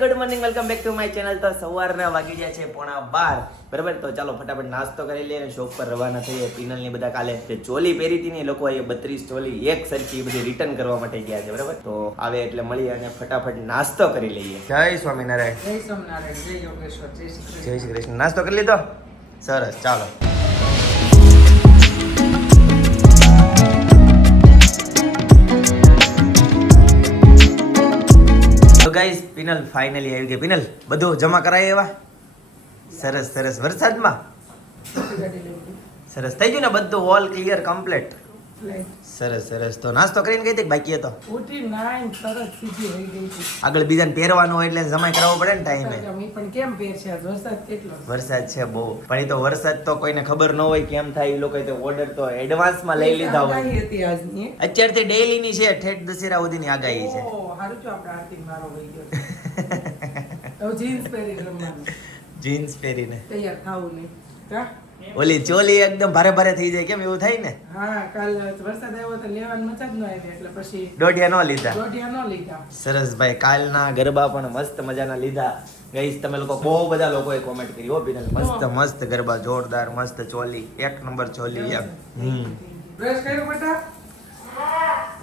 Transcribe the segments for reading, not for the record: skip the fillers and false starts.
Good morning, welcome back to my channel. તો સવારના વાગી ગયા છે 11:30, બરાબર. તો ચાલો ફટાફટ નાસ્તો કરી લઈએ અને શોપ પર રવાના થઈએ. પિનલની બધા કાલે જે ચોલી પહેરી હતી ને એ લોકો એ 32 ચોલી એક સરખી બધી રિટર્ન કરવા માટે ગયા છે, બરાબર. તો આવે એટલે મળીએ અને ફટાફટ નાસ્તો કરી લઈએ. જય સ્વામિનારાયણ. જય સ્વામિનારાયણ, જય યોગેશ્વર, જય શ્રી કૃષ્ણ. જય શ્રી કૃષ્ણ. નાસ્તો કરી લીધો? સરસ, ચાલો. તો ગાઈસ, પિનલ ફાઇનલી આવી ગઈ. પિનલ બધું જમા કરાય એવા? સરસ સરસ. વરસાદમાં સરસ થઈ ગયું ને બધું? All clear, complete? સરસ સરસ. તો નાસ્તો કરીને ગઈ હતી કે બાકી હતો? ઉઠી નાઈન તરત સીધી થઈ ગઈ હતી. આગળ બીજાને પહેરવાનું હોય એટલે જમાઈ કરાવવો પડે ને ટાઈમે. પણ કેમ પહેર છે? વરસાદ કેટલો? વરસાદ છે બહુ. પણ એ તો વરસાદ તો કોઈને ખબર ન હોય કેમ થાય. એ લોકો તો ઓર્ડર તો એડવાન્સમાં લઈ લીધા હોય. આગાહી હતી આજની. અત્યારથી ડેઈલી ની છે, ઠેઠ દશેરા સુધીની આગાહી છે. ઓહ, હારું જો આપણે આરતી મારો વઈ ગયો. હવે જીન્સ પહેરી રમવાનું. જીન્સ પહેરીને તૈયાર થાવું નહીં. કા? ઓલી ચોલી એકદમ ભારે ભારે થઈ જાય, કેમ એવું થાય ને? હા, કાલ વરસાદ આવ્યો તો લેવાનું મજા જ ન આવી એટલે પછી દોઢિયા ન લીધા. દોઢિયા ન લીધા. સરસ ભાઈ. કાલના ગરબા પણ મસ્ત મજાના લીધા. ગઈસ તમે લોકો બહુ બધા લોકોએ કોમેન્ટ કરી હો બિનલ, મસ્ત મસ્ત ગરબા, જોરદાર, મસ્ત ચોલી, એક નંબર ચોલી એમ. બ્રશ કર્યો બેટા?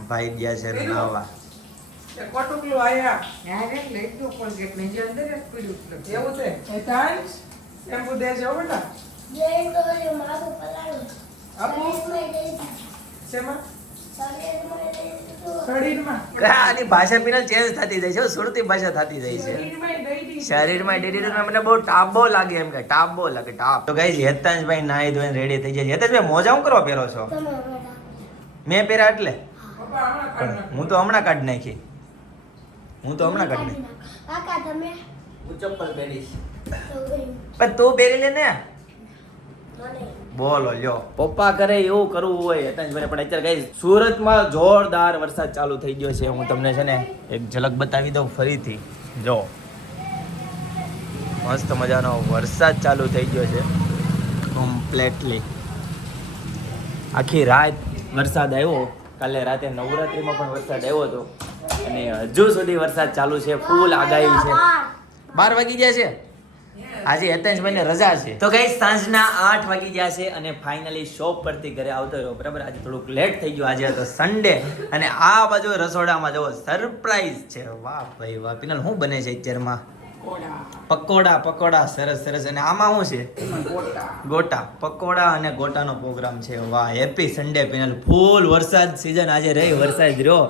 ભાઈ ગયા છે નાવા. કોટુકલું આયા. યારે લઈ ગયો કોલગેટ ને જે અંદર જ પડ્યું છે. એવું છે? એ તાંજ શેમ્પુ દે છે હો બેટા. આપો. શેમાં? શરીરમાં. આની ભાષા બિનલ ચેન્જ થતી જાય છે, સુરતી ભાષા થતી જાય છે. શરીરમાં ડેડીમાં મને બહુ ટાબો લાગે, એમ કે ટાબો લાગે, ટાપ. તો ગાઈસ, હેતાંશભાઈ નાઈ ધોઈને રેડી થઈ જાય છે. હેતાંશભાઈ મોજા હું કરવા પહેરો છો? મેં પહેર્યા એટલે? હું તો હમણાં કાઢી નાખી. હું ચપ્પલ પહેરીશ. પણ તું પહેરી લે ને. બોલો લ્યો. પપ્પા કરે એવું કરવું હોય હેતાંશભાઈ. પણ અત્યારે ગાઈસ સુરતમાં જોરદાર વરસાદ ચાલુ થઈ ગયો છે. હું તમને છે ને એક ઝલક બતાવી દઉં ફરીથી. જો મસ્ત મજાનો વરસાદ ચાલુ થઈ ગયો છે કમ્પ્લીટલી. આખી રાત વરસાદ આવ્યો. કાલે રાતે નવરાત્રીમાં પણ વરસાદ આવ્યો હતો અને હજુ સુધી વરસાદ ચાલુ છે. ફૂલ આગાહી છે. 12 વાગી ગયા છે. આજે હેતાંશભાઈને રજા છે. તો ગાઈસ, સાંજના 8 વાગી ગયા છે અને ફાઇનલી શોપ પરથી ઘરે આવતો રહ્યો, બરાબર. આજે થોડુંક લેટ થઈ ગયું. આજે હતો સન્ડે અને આ બાજુ રસોડામાં જવો સરપ્રાઈઝ છે. વાહ ભાઈ વાહ. પિનલ શું બને છે અત્યારમાં? પકોડા. સરસ સરસ. અને આમાં શું છે? ગોટા. પકોડા અને ગોટાનો પ્રોગ્રામ છે. વાહ, હેપી સન્ડે પિનલ. ફૂલ વરસાદ સીઝન આજે રહી. વરસાદ રહ્યો,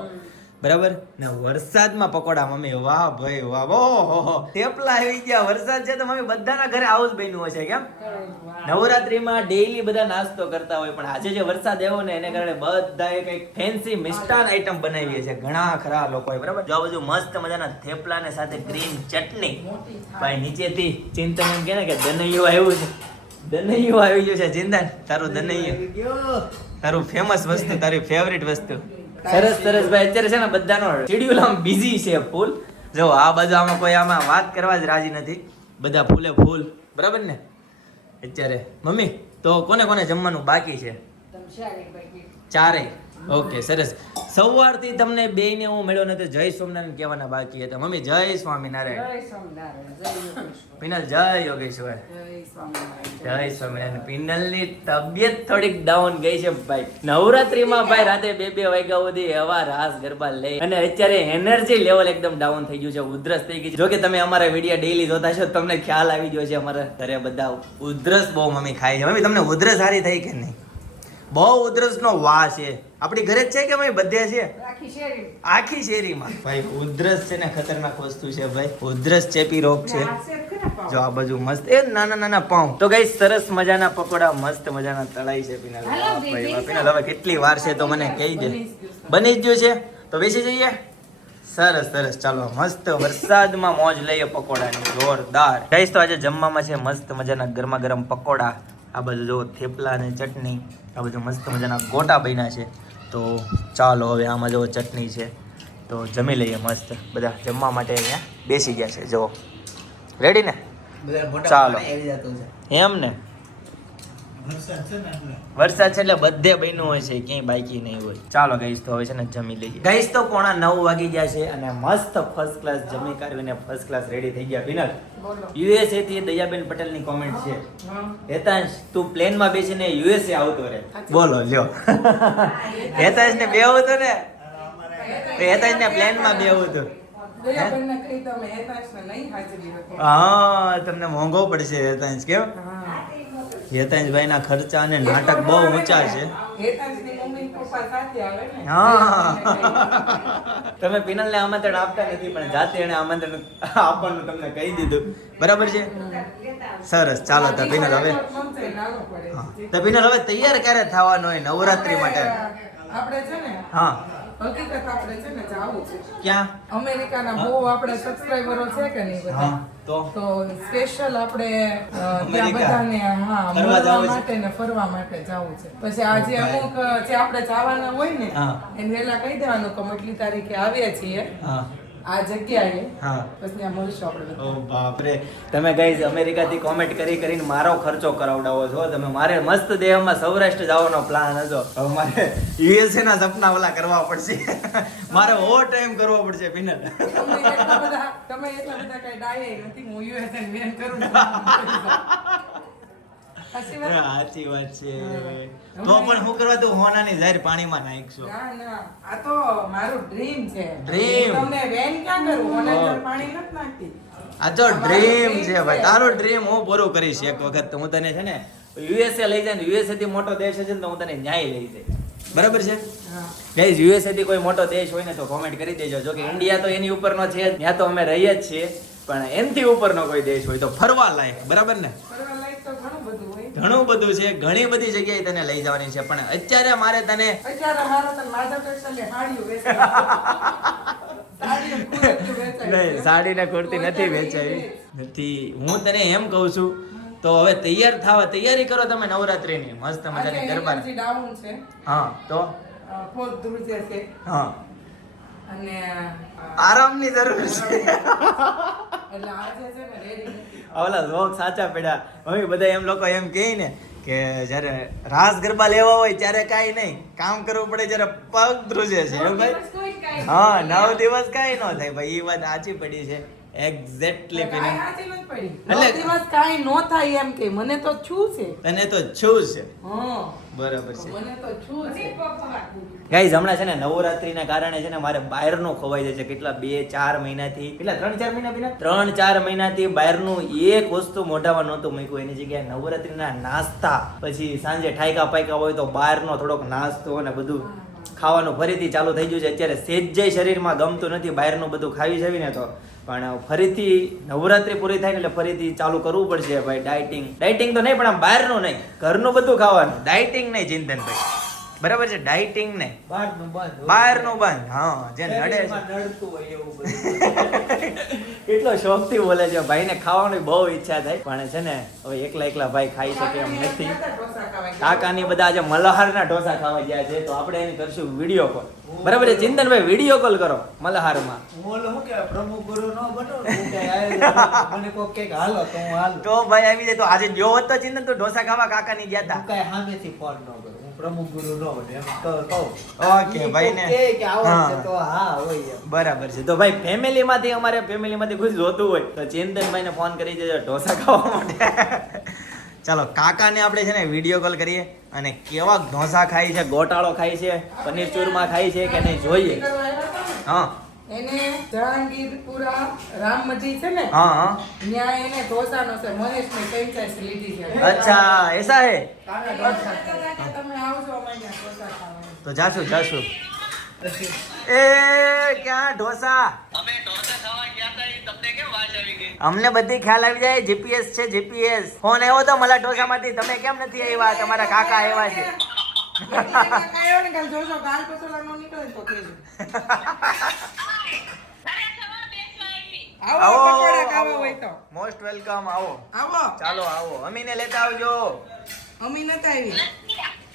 બરાબર ને. વરસાદમાં પકોડા મમ્મી. વાહ ભાઈ વાહ. ઓહો, થેપલા આવી ગયા. વરસાદ છે તો મમ્મી બધાના ઘરે આવું જ બન્યું હશે. કેમ? નવરાત્રીમાં ડેઈલી બધા નાસ્તો કરતા હોય, પણ આજે જે વરસાદ આવ્યો ને એને કારણે બધાએ કંઈક ફેન્સી મિષ્ટાન આઈટમ બનાવી છે. ઘણા ખરા લોકોએ, બરાબર. જો આ બધું મસ્ત મજાના થેપલા ને સાથે ગ્રીન ચટણી. ભાઈ નીચેથી ચિંતન એમ કે ને કે દનૈયું આવ્યું છે. દનૈયું આવી ગયું છે. ચિંતન, તારું દનૈયું, તારું ફેમસ વસ્તુ, તારી ફેવરિટ વસ્તુ. સરસ સરસ ભાઈ. અત્યારે છે ને બધાનો શેડ્યુલ આમ બિઝી છે ફૂલ. જો આ બાજુ આમાં કોઈ આમાં વાત કરવા જ રાજી નથી. બધા ફૂલે ફૂલ, બરાબર ને. અત્યારે મમ્મી તો કોને કોને જમવાનું બાકી છે? ચારેય. ઓકે, સરસ. સવારથી તમને બેયને હું મળ્યો નથી. જય સ્વામિનારાયણ કહેવાના બાકી હતા. મમ્મી જય સ્વામિનારાયણ. પિનલ જય યોગેશ્વર. જય સ્વામિનારાયણ. પિનલની તબિયત થોડીક ડાઉન ગઈ છે ભાઈ. નવરાત્રીમાં ભાઈ રાતે 2 વાગ્યા સુધી એવા રાસ ગરબા લઈ અને અત્યારે એનર્જી લેવલ એકદમ ડાઉન થઈ ગયું છે. ઉધરસ થઈ ગઈ છે. જો કે તમે અમારા વિડીયો ડેઈલી જોતા છો, તમને ખ્યાલ આવી ગયો છે. અમારા ઘરે બધા ઉધરસ બહુ મમ્મી ખાય છે. મમ્મી તમને ઉધરસ સારી થઈ કે નહીં? બહુ ઉધરસનો વાસ છે. આપણી ઘરે જ છે કે ભાઈ બધે છે? આખી શેરીમાં ભાઈ ઉધરસ છે ને ખતરનાક વસ્તુ છે ભાઈ. ઉધરસ ચેપી રોગ છે. જો આ બાજુ મસ્ત એ નાના પાઉં. તો ગાઈસ, સરસ મજાના પકોડા મસ્ત મજાના તળાઈ છે. પિનલ ભાઈ પિનલ, હવે કેટલી વાર છે તો મને કહી દે. બની જ ગયું છે તો બેસી જઈએ. સરસ સરસ. ચાલો મસ્ત વરસાદમાં મોજ લઈએ પકોડાની. જોરદાર. ગાઈસ, તો આજે જમવામાં છે મસ્ત મજાના ગરમા ગરમ પકોડા. આ બધું જો થેપલા અને ચટણી. આ બધું મસ્ત મજાના ગોટા બન્યા છે. તો ચાલો હવે આમાં જો ચટણી છે તો જમી લઈએ મસ્ત. બધા જમવા માટે અહીંયા બેસી ગયા છે. જો રેડી ને? ચાલો એમ ને. વરસાદ છે એટલે બધે બન્યું હોય છે, ક્યાંય બાકી નહીં હોય. ચાલો ગાઈસ તો હવે છે ને જમી લઈએ. ગાઈસ તો 9:15 વાગી ગયા છે અને મસ્ત ફર્સ્ટ ક્લાસ જમી કાઢવીને ફર્સ્ટ ક્લાસ રેડી થઈ ગયા. પિનલ USA થી દયાબેન પટેલ ની કોમેન્ટ છે, હેતાંશ તું પ્લેન માં બેસીને USA આવતો રહે. બોલો લ્યો. હેતાંશ ને બેવું તો ને, હેતાંશ ને પ્લેન માં બેવું તો. હા તમને મોંઘો પડશે હેતાંશ. કેમ? હેતાંશભાઈ ના ખર્ચા અને નાટક બહુ ઊંચા છે. હા તમે પિનલ ને આમંત્રણ આપતા નથી પણ જાતે એને આમંત્રણ આપવાનું તમને કહી દીધું. બરાબર છે, સરસ. ચાલો તો પિનલ હવે તો પિનલ હવે તૈયાર ક્યારે થવાનું હોય નવરાત્રી માટે? આપણે છે ને, હા હકીકત આપણે છે ને જાવું છે. ક્યાં? અમેરિકાના બહુ આપણે સબસ્ક્રાઇબરો છે કે નહીં બધા, તો સ્પેશિયલ આપણે ત્યાં બધાને મળવા માટે ને ફરવા માટે જાવું છે. પછી આજે અમુક જે આપણે જવાના હોય ને એને વહેલા કહી દેવાનું કે આટલી તારીખે આવ્યા છીએ આ જગ્યાએ, પછી ત્યાં મળશું આપણે. ઓ બાપ રે, તમે ગાઈઝ અમેરિકાથી કોમેન્ટ કરીને મારો ખર્ચો કરાવડાવો છો તમે. મારે મસ્ત દેહમાં સૌરાષ્ટ્ર જવાનો પ્લાન હતો, હવે મારે USA ના સપના ઓલા કરવા પડશે. મારે ઓવર ટાઈમ કરવો પડશે. પિનલ તમે એટલા બધા કઈ ડાયે નથી, હું USA ને વેન કરું. સાચી વાત છે. તો પણ શું કરવા તું હોનાની જાહેર પાણીમાં નાખશો? ના આ તો મારું ડ્રીમ છે. ડ્રીમ? તમને વેન ક્યાં કરું, હોના પાણી નથી નાખતી. આ તો ડ્રીમ છે ભાઈ. તારો ડ્રીમ હું પૂરું કરીશ એક વખત. હું તને છે ને USA લઈ જાય ને, USA થી મોટો દેશ છે ને તો હું તને ન્યાય લઈ જાય. બરાબર છે ગાઈઝ? USA થી કોઈ મોટો દેશ હોય ને તો કોમેન્ટ કરી દેજો. જો કે ઇન્ડિયા તો એની ઉપરનો છે, ત્યાં તો અમે રહીએ જ છીએ, પણ એનથી ઉપરનો કોઈ દેશ હોય તો ફરવા લાયક. બરાબર ને? ઘણું બધું છે, ઘણી બધી જગ્યાએ તને લઈ જવાની છે, પણ અત્યારે મારે તને નહીં, સાડી ને કુર્તી નથી વેચાવી નથી. હું તને એમ કહું છું તો હવે તૈયારી કરો તમે નવરાત્રીની મસ્ત મજાની ગરબા. હા તો હા અને આરામની જરૂર છે. એટલે આજે છે ને રેડી ઓલા લોક સાચા પડ્યા. મમ્મી બધા એમ લોકો એમ કહે ને કે જ્યારે રાસ ગરબા લેવા હોય ત્યારે કાંઈ નહીં કામ કરવું પડે, જ્યારે પગ ધ્રુજે છે એમ ભાઈ. હા 9 દિવસ કાંઈ ન થાય ભાઈ. એ વાત સાચી પડી છે. એક્ઝેક્ટલી એટલે દિવસ કાઈ નો થાય એમ કે મને તો છું છે, તને તો છું છે. હા બરાબર છે. મને તો છું છે. ગાઈઝ હમણાં છે ને નવરાત્રીના કારણે છે ને મારે બહારનું ખવાઈ જાય છે. કેટલા 2-4 મહિનાથી, કેટલા 3-4 મહિના પીના 3-4 મહિનાથી બહારનું એક વસ્તુ મોઢામાં નહોતું મૂક્યું. એની જગ્યાએ નવરાત્રીના નાસ્તા, પછી સાંજે ઠાયકા પાયકા હોય તો બહારનો થોડોક નાસ્તો અને બધું ખાવાનું ફરીથી ચાલુ થઈ ગયું છે. અત્યારે સેજ્જય શરીરમાં ગમતું નથી બહારનું બધું ખાવી જવીને તો, પણ ફરીથી નવરાત્રી પૂરી થાય ને એટલે ફરીથી ચાલુ કરવું પડશે ભાઈ. ડાયટિંગ તો નહીં, પણ આમ બહારનું નહીં, ઘરનું બધું ખાવાનું. ડાયટિંગ નહીં ચિંતનભાઈ, બરાબર છે? ડાયટિંગ નહીં, બહારનું બંધ. હા જે નડે છે એટલો શોખથી બોલે છે. ભાઈને ખાવાની બહુ ઈચ્છા થાય, પણ છે ને હવે એકલા ભાઈ ખાઈ શકે એમ નથી. કાકાની બધા આજે મલ્હારના ઢોસા ખાવા ગયા છે, તો આપણે એને કરશું વિડીયો કોલ. બરાબર છે ચિંતનભાઈ? વિડીયો કોલ કરો મલ્હારમાં. તો ભાઈ આવી જાય તો આજે ગયો હોત તો ચિંતન તો ઢોસા ખાવા કાકાની ગયા હતા. ઓકે ભાઈ ને બરાબર છે. તો ભાઈ ફેમિલીમાંથી કોઈ જોતું હોય તો ચિંતનભાઈ ને ફોન કરી દેજો ઢોસા ખાવા માટે. ચાલો કાકાને આપણે છે ને વિડીયો કોલ કરીએ અને કેવા ઢોસા ખાય છે, ગોટાળો ખાય છે, પનીર ચૂરમા ખાય છે કે નહીં જોઈએ. હા એને જહાંગીરપુરા રામમજી છે ને, હા ત્યાં એને ઢોસાનો છે મહેશની ફ્રેન્ચાઇઝી લીધી છે. અચ્છા એસા હે? તમે આવજો અમારે ઢોસા ખાવા. તો જાશું. એ ક્યાં ઢોસા? અમે ઢોસા ખાવા ગયા હતા, તમને કેમ વાત આવી ગઈ? અમને બધી ખ્યાલ આવી જાય. જીપીએસ છે, જીપીએસ. ફોન આવ્યો તો મલા ઢોસામાંથી, તમે કેમ નથી આવ્યા? તમારા કાકા આવ્યા છે. જોજો ગાલ પસોલા નો નીકળે તો કેજો. આવો પકોડા ખાવા હોય તો મોસ્ટ વેલકમ. આવો. ચાલો આવો. અમીને લેતા આવજો. અમી નતા આવી.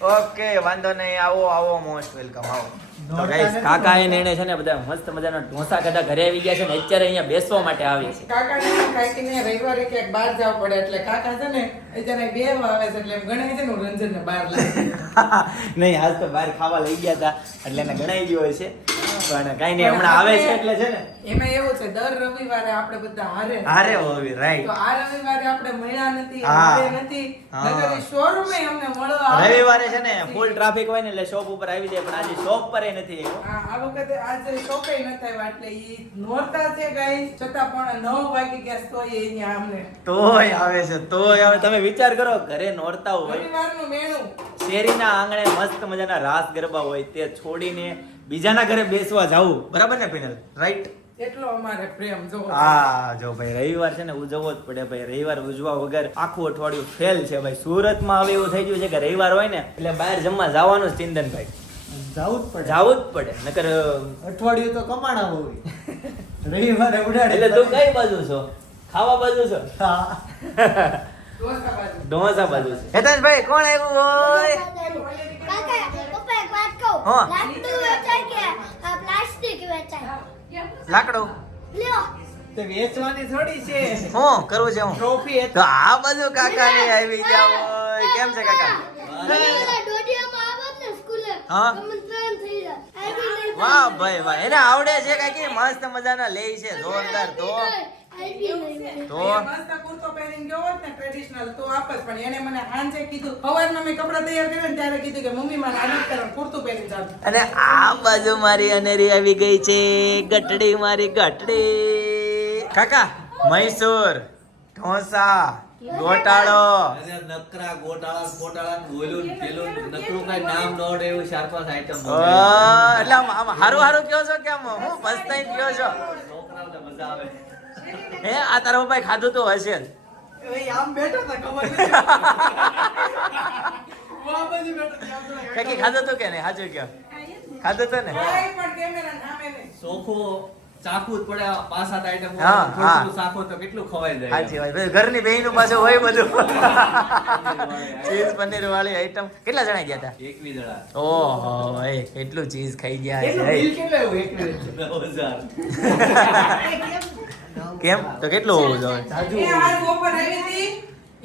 ઓકે વાંધો નહીં, આવો આવો, મોસ્ટ વેલકમ, આવો. તો ગાઈસ કાકા એને છે ને બધા મસ્ત મજાના ઢોસા ખાધા ઘરે આવી ગયા છે ને અત્યારે અહીંયા બેસવા માટે આવી છે. કાકાને કાકીને રવિવારે ક્યાંક બહાર જવું પડે એટલે કાકા છે ને અત્યારે બેસવા આવે છે એટલે એમ ગણાય છે ને હું રંજનને બહાર લઈ નહીં આજ તો બહાર ખાવા લઈ ગયા હતા એટલે એને ગણાઈ ગયો હશે પણ કઈ નહીં હમણાં આવે છે એટલે છે ને એમાં એવું છે દર રવિવારે આપણે બધા હારે હોવી રાઈટ. તો આ રવિવારે આપણે મળ્યા નથી હા. હારે નથી નકર શોરૂમે અમને મળવા આવે. રવિવારે છે ને ફૂલ ટ્રાફિક હોય ને એટલે શોપ ઉપર આવી જાય પણ આજે શોપ પર નથી આવ્યો. આ વખતે આજે શોપે નથી આવ્યા એટલે ઈ નોરતા છે ગાઈસ છતાં પણ 9 વાગી ગયા તોય અહીંયા અમને તોય આવે છે તોય આવે. તમે વિચાર કરો ઘરે નોરતા હોય રવિવારનું મેણું શેરીના આંગણે મસ્ત મજાના રાસ ગરબા હોય તે છોડીને બીજાના ઘરે બેસવા જાવું બરાબર ને પિનલ રાઈટ. એટલો અમારે પ્રેમ જો હા જો ભાઈ રવિવાર છે ને ઉજવવો જ પડે ભાઈ. રવિવાર ઉજવા વગર આખું અઠવાડિયું ફેલ છે ભાઈ. સુરતમાં હવે એવું થઈ ગયું છે કે રવિવાર હોય ને એટલે બહાર જમવા જવાનું જ ચિંતનભાઈ જવું જ પડે નકર અઠવાડિયું તો કમાણા હોય રવિવારે ઉડાડે એટલે તું કઈ બાજુ છો? ખાવા બાજુ છો? હા. ઢોસા બાજુ ઢોસા બાજુ છે. હેતેશભાઈ કોણ આવ્યું હોય? કાકા પપ્પા એક વાત કહું હા. લાકડું વેચાય કે આ પ્લાસ્ટિક વેચાય લાકડું લ્યો તો વેચવાની થોડી છે હું કરવું છે હું ટ્રોફી તો આ બાજુ કાકા ની આવી જાવ હોય. કેમ છે કાકા? દોડિયામાં આવત ને સ્કૂલે હા. તમને પ્રેમ થઈ જાય આવી નહીં વાહ ભાઈ વાહ. એને આવડે છે કાકી મસ્ત મજાના લે છે જોરદાર. તો આવી નહીં તો એ મસ્ત કુર્તો પહેરીને ગયો હોત ને ટ્રેડિશનલ તો આપસ પણ એને મને હાંજે કીધું સવારમાં મેં કપડાં તૈયાર કર્યા ને ત્યારે કીધું કે મમ્મી મારે આનંદ કરો કુર્તું પહેરીને જાવ. અને આ બાજુ મારી અનેરી આવી ગઈ છે ગટડી મારી ગટડી. કાકા મૈસૂર ઢોસા ગોટાળો અને નકરા ગોટાળા બોલું પેલું નકરું કઈ નામ ન આવડે એવું 4-5 આઈટમ એટલે આમ હારું હારું કયો છો કેમ હું પસ્તાઈ કયો છો છોકરાઓને મજા આવે. હે આ તારા પપ્પાએ ખાધું તો હશે જ. આમ બેઠો તો ખબર કાકી ખાધું તો કે નહીં સાચું કયો ખાધું તો ને કાંઈ પણ કેમેરા નામે નહીં. ચોખ્ખું ચાખવું જ પડે. 5-7 આઈટમ હા, હા. ચાખો તો કેટલું ખવાઈ જાય. સાચી વાત ભાઈ. ઘરની બહેનું પાછું હોય બધું ચીઝ પનીર વાળી આઈટમ. કેટલા જણા ગયા હતા? 21 જણા. ઓહો ભાઈ કેટલું ચીઝ ખાઈ ગયા એનું છે. બિલ કેટલું આવ્યું એક મિનિટ 9000. કેમ તો કેટલું હોવું જોઈએ? એ આજ ઓફર આવી હતી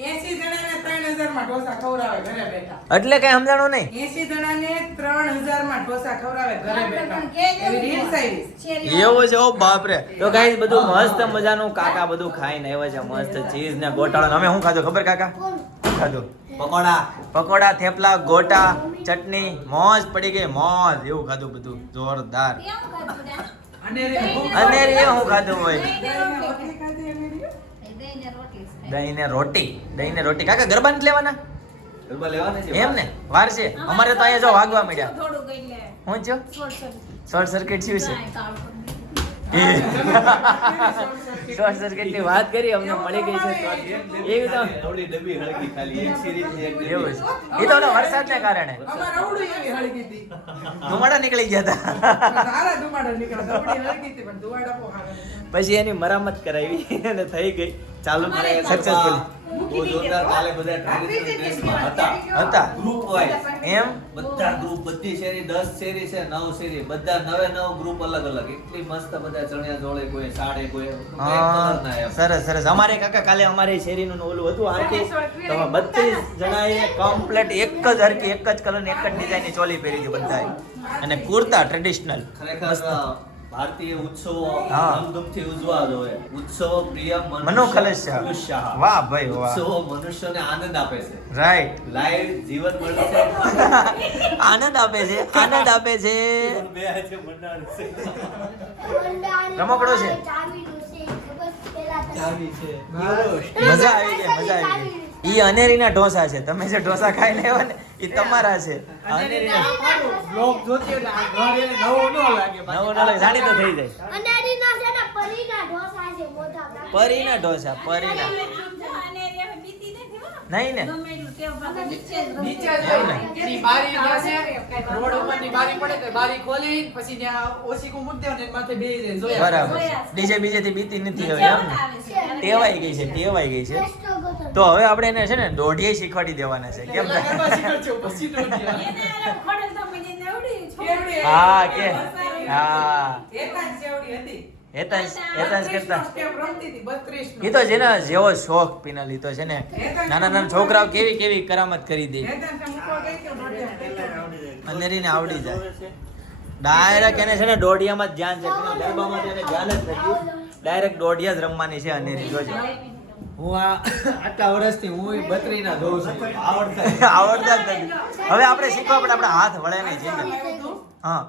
80 જણાને 3000 માં ઢોસા ખવડાવે ઘરે બેઠા. એટલે કઈ સમજાણું નહીં. 80 જણાને 3000 માં ઢોસા ખવડાવે ઘરે બેઠા. એવી રીલ્સ આવી. એવું છે ઓ બાપરે. તો ગાઈસ બધું મસ્ત મજાનું કાકા બધું ખાઈને આવ્યા છે મસ્ત ચીઝ ને ગોટાળો. અમે શું ખાધું ખબર કાકા? શું ખાધું? પકોડા થેપલા ગોટા ચટણી મોજ પડી ગઈ મોજ. એવું ખાધું બધું જોરદાર. અને રે હું ખાધું હોય રોટલી ખાધી અને રીયો. દહીં ને રોટી. કાકા ગરબા નથી લેવાના ગરબા લેવાના છે. એમ ને વાર છે અમારે તો અહીંયા જો વાગવા મળ્યા. થોડુંક એટલે હું છો શોર્ટ સર્કિટ શું છે? શોર્ટ સર્કિટ ની વાત કરી અમને મળી ગઈ છે એવી તો થોડી ડબ્બી હળગી ખાલી એક સિરીઝ ની એક એવું છે. એ તો વરસાદને કારણે અમારે અવળું એવી હળગી હતી. ધુમાડા નીકળી ગયા હતા. સારા ધુમાડો નીકળ્યો. ધબડી હળગી હતી પણ ધુમાડા બહુ આવે. પછી એની મરામત કરાવી અને થઈ ગઈ ચાલુ અમારે સક્સેસફુલ બહુ જોરદાર કાલે બધા ટ્રેડિશનલ ડ્રેસમાં હતા ગ્રુપ વાઇઝ એમ. બધા ગ્રુપ બધી શેરી 10 શેરી છે 9 શેરી બધા 9 ગ્રુપ અલગ અલગ એટલી મસ્ત બધા ચણિયા ચોળે કોઈ સાડે કોઈ એક હા, કલર ના એમ. સરસ સરસ. અમારે કાકા કાલે અમારી શેરીનું ઓલું હતું આરતી તો 32 જણાએ કમ્પ્લીટ એક જ હરકી એક જ કલર એક જ ડિઝાઇનની ચોલી પહેરી હતી બધાએ અને કુર્તા ટ્રેડિશનલ. ખરેખર ભારતીય ઉત્સવો હા. ધૂમધામથી ઉજવા જોઈએ. ઉત્સવો પ્રિય મનોખલસ્ય. મનુષ્ય. વાહ ભાઈ વાહ. ઉત્સવો મનુષ્યને આનંદ આપે છે. રાઈટ. લાઈવ જીવન મળે છે. આનંદ આપે છે આનંદ આપે છે. બે હાથે મંડાણ છે. રમકડો છે. ચાવીનું છે ખબર પેલા ચાવી છે મજા આવી ગઈ મજા આવી ગઈ. ઈ અનેરીના ઢોસા છે. તમે જે ઢોસા ખાઈ લેવા ને ઈ તમારા છે. અનેરીના બ્લોગ જોતી એટલે આ ઘર એને નવો ન લાગે નવો નવો જાણીતો થઈ જાય. અનાડીના છે ને પરીના ઢોસા છે મોટા પરીના ઢોસા પરીના નહીં ને નીચે એમ જ નહીં. એની બારી ના છે રોડ ઉપરની બારી પડે તો બારી ખોલી પછી ત્યાં ઓશીકું મૂકી દેવાનું એની માથે બેહી જાય જોયા બરાબર. ડીજે બીજે થી બીતી નથી હવે એમ ને ટેવાઈ ગઈ છે ટેવાઈ ગઈ છે. તો હવે આપણે એને છે ને દોઢીએ શીખવાડી દેવાના છે કેમ પેલા ગરબા શીખવાડજો, પછી દોઢિયા. હા કે હા એકાંત જેવડી હતી. હેતાંશ કરતા સ્ટેપ રમતી હતી 32 નો. એ તો જેના જેવો શોખ પિનલ ઈ તો છે ને નાના નાના છોકરાઓ કેવી કેવી કરામત કરી દે એકાંત મૂકવા ગઈ કે દોઢિયા? અંદરીને આવડી જાય ડાયરેક્ટ એને છે ને દોઢિયામાં જ ધ્યાન છે પેલા ગરબામાં તો એને ધ્યાન જ નથી ડાયરેક્ટ દોઢિયા જ રમવાની છે અનેરી જોજો હું આટલા વર્ષથી હું 32 ના જોઉં છું આવડતા આવડતા જ નથી હવે આપણે શીખવા પડે આપણા હાથ વળે નહીં છે હા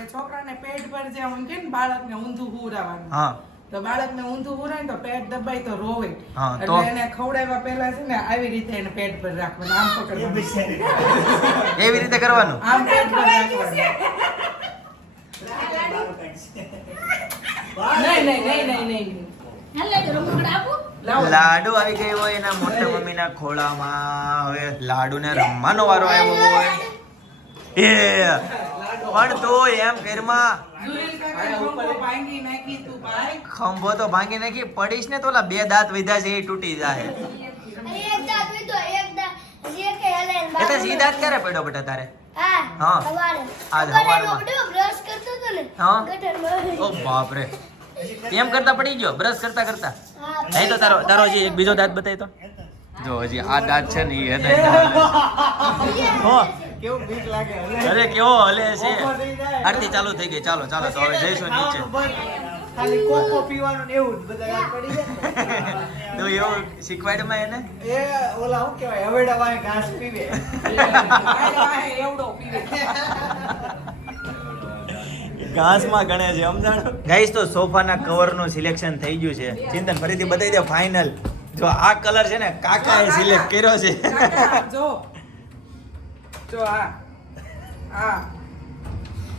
એ છોકરાને પેટ પર જે આમ કે ને બાળકને ઊંધું હુરાવાનું. હા તો બાળકને ઊંધું હુરાય ને તો પેટ દબાય તો રોવે. હા, તો? એટલે એને ખવડાવ્યા પહેલા છે ને આવી રીતે એને પેટ પર રાખવાનું, આમ પકડવાનું. એવી રીતે કરવાનું આમ પેટ પર રાખવાનું. નહીં. લાવો. લાડુ આવી ગઈ હોય એના મોટા મમ્મીના ખોળામાં હવે લાડુને રમવાનો વારો આવ્યો હોય એ પણ તો એમ ઘરમાં જુએલ કાકા ખંભો ભાંગી નાખી તું ભાઈ. ખંભો તો ભાંગી નાખી પડીશ ને તો ઓલા બે દાંત વિધા છે એ તૂટી જાય એક દાંત લીધો, એક દાંત જે કે હલે ને એટલે સી દાંત ક્યારે પડ્યો બેટા તારે હા હા. સવારે આજ સવારે સવારમાં. બધો બ્રશ કરતો હતો ને હા. ગટરમાં. ઓ બાપ રે એમ કરતા પડી ગયો બ્રશ કરતા કરતા હા, નહીં તો તારો હજી એક બીજો દાંત બતાવી તો જો હજી આ દાંત છે ને એ હો કેવું બીક લાગે અરે કેવો હલે છે આરતી ચાલુ થઈ ગઈ ચાલો ચાલો તો હવે જઈશું નીચે ખાલી કોકો પીવાનું ને એવું જ બધા યાદ પડી જાય તો એવું શીખવાડમાં એને એ ઓલા શું કહેવાય હવેડા વાય ઘાસ પીવે એવડો પીવે. ઘાસમાં ગણે છે સમજાણો ગાઈસ તો સોફાના કવરનું સિલેક્શન થઈ ગયું છે ચિંતન ફરીથી બતાવી દે ફાઇનલ જો આ કલર છે ને કાકાએ સિલેક્ટ કર્યો છે કાકા, જો આ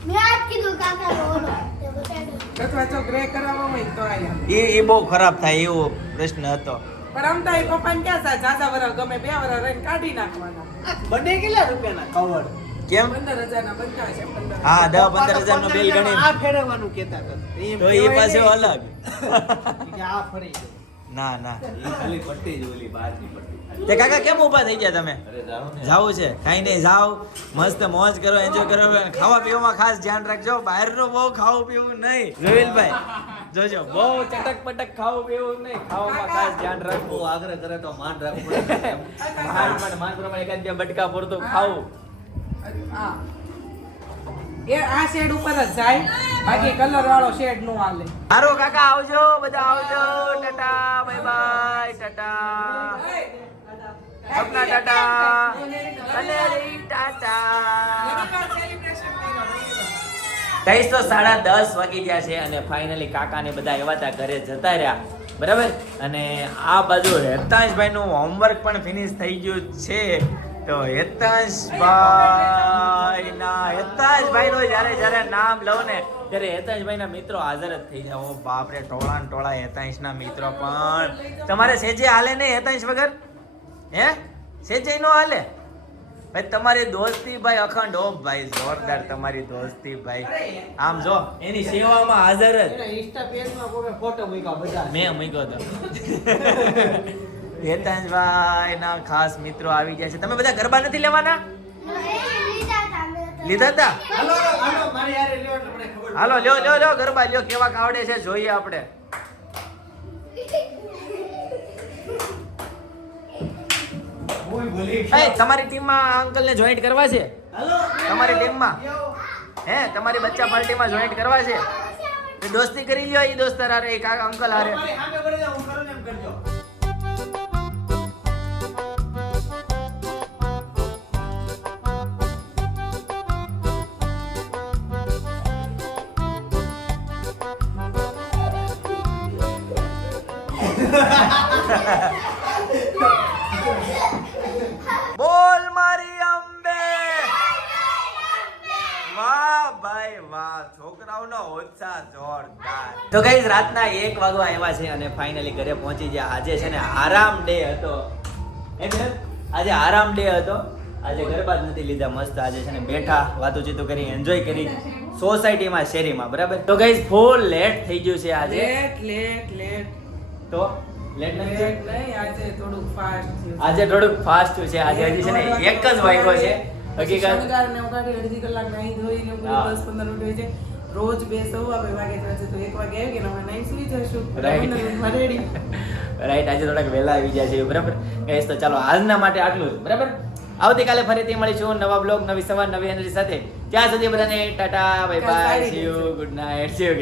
મેં આજ કીધું કાકાનો ઓલો તે બતાવ્યો. અથવા જો ગ્રે કરાવવા હોય તો આયા. એ બહુ ખરાબ થાય એવો પ્રશ્ન હતો પણ આમતા એ પપ્પાને ક્યાં થાય, જાજા વરસ ગમે 2 વરસ રહીને કાઢી નાખવાના. બને કેટલા રૂપિયાના કવર કેમ 15,000 ના બંધા છે 15,000. હા 10-15 હજારનો બિલ ગણી આ ફેરવવાનું કહેતા હતા તો એ પાછો અલગ કે આ ફરી ગયો ના ના ખાલી પટ્ટી જ ઓલી બહારની પટ્ટી તે કાકા કેમ ઊભા થઈ ગયા તમે અરે જાઓ ને જાવું છે કાંઈ નહીં જાઓ મસ્ત મોજ કરો એન્જોય કરો અને ખાવા પીવામાં ખાસ ધ્યાન રાખજો બહારનું બહુ ખાવું પીવું નહીં જોઈલભાઈ જોજો બહુ ચટક પટક ખાવું પીવું નહીં ખાવામાં ખાસ ધ્યાન બહુ રાખવું આગ્રહ કરે તો માન રાખવું પડે માન પ્રમાણે એકાદ બે બટકા પૂરતું ખાવું હા. એ આ શેડ ઉપર જ જાય, બાકી કલર વાળો શેડ નો હાલે. હારો કાકા આવજો બધા આવજો ટાટા બાય બાય ટાટા સપના ટાટા કનેરી ટાટા ગાઈસ તો 10:30 વાગી ગયા છે અને ફાઇનલી કાકાને બધા આવ્યા હતા ઘરે જતા રહ્યા બરાબર અને આ બાજુ હેતાંશભાઈ નું હોમવર્ક પણ ફિનિશ થઈ ગયું છે તો હેતાંશભાઈ નું જ્યારે નામ લઉં ને ત્યારે હેતાંશભાઈ ના મિત્રો હાજર જ થઈ જાય ઓ બાપ રે ટોળા ને ટોળા હેતાંશ ના મિત્રો પણ તમારે સેજે હાલે નહીં હેતાંશ વગર હે સેજે નો હાલે ભાઈ તમારી દોસ્તી ભાઈ અખંડ ઓ ભાઈ જોરદાર તમારી દોસ્તી ભાઈ આમ જો એની સેવામાં હાજર જ ઇન્સ્ટા પેજમાં કોઈ ફોટો મૂક્યા બધા મેં મૂક્યો હતો હેતાંશભાઈ ના ખાસ મિત્રો આવી ગયા છે તમે બધા ગરબા નથી લેવાના લીધા હતા હાલો હાલો મારી યારે લ્યો એટલે મને ખબર હાલો લ્યો ગરબા લ્યો કેવા આવડે છે જોઈએ આપણે હું ભૂલી એ તમારી ટીમમાં અંકલ ને જોઈન્ટ કરવા છે હાલો તમારી ટીમમાં હે તમારી બચ્ચા પાર્ટીમાં જોઈન્ટ કરવા છે તો દોસ્તી કરી લ્યો એ દોસ્તાર હારે એક અંકલ હારે મારી સામે પડી જાઓ હું કરું ને એમ કરજો બોલ મારી અંબે વાહ ભાઈ વાહ છોકરાઓનો ઉત્સાહ જોરદાર તો ગાઈસ રાતના 1 વાગવા આવ્યા છે અને ફાઇનલી ઘરે પહોંચી ગયા આજે છે ને આરામ ડે હતો આજે આરામ ડે હતો આજે ગરબા જ નથી લીધા મસ્ત આજે છે ને બેઠા વાતોચીતો કરી એન્જોય કરી સોસાયટીમાં શેરીમાં બરાબર તો ગાઈસ ફૂલ લેટ થઈ ગયું છે આજે લેટ તો લેટ નથી થયું? નહીં, આજે થોડુંક ફાસ્ટ થયું. આજે થોડુંક ફાસ્ટ છે. આજે હજી છે ને એક જ વાગ્યો છે પછી હકીકત. શણગારને ઉગાડી અડધી કલાક નાહી ધોઈને એવું હા. 10-15 મિનિટ હોય છે. રોજ 2:15 વાગે થાય છે, તો 1 વાગે આવી ગયા, હવે નાઈ સુઈ જશું. Right. રેડી. રાઈટ, આજે થોડાક વહેલા આવી ગયા છે બરાબર. ગાઈસ તો ચાલો આજના માટે આટલું જ બરાબર. આવતીકાલે ફરીથી મળીશું નવા બ્લોગ, નવી સવાર, નવી એનર્જી સાથે. ત્યાં સુધી બધાને Tata, bye bye, C you, good night, C you.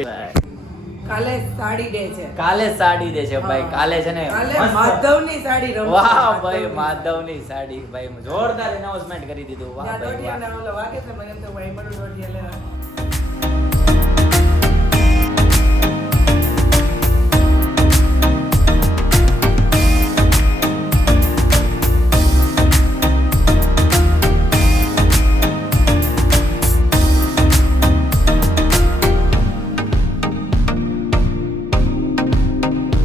કાલે સાડી ડે છે. કાલે સાડી દે છે ભાઈ. કાલે છે ને કાલે મસ્ત. માધવની સાડી રમશે. વાહ ભાઈ, માધવની સાડી ભાઈ જોરદાર એનાઉન્સમેન્ટ કરી દીધું. વાહ ત્યાં ભાઈ વાહ. દોઢિયાના ઓલા વાગે છે, મને એમ તો ભાઈ બડું દોઢિયા લેવા.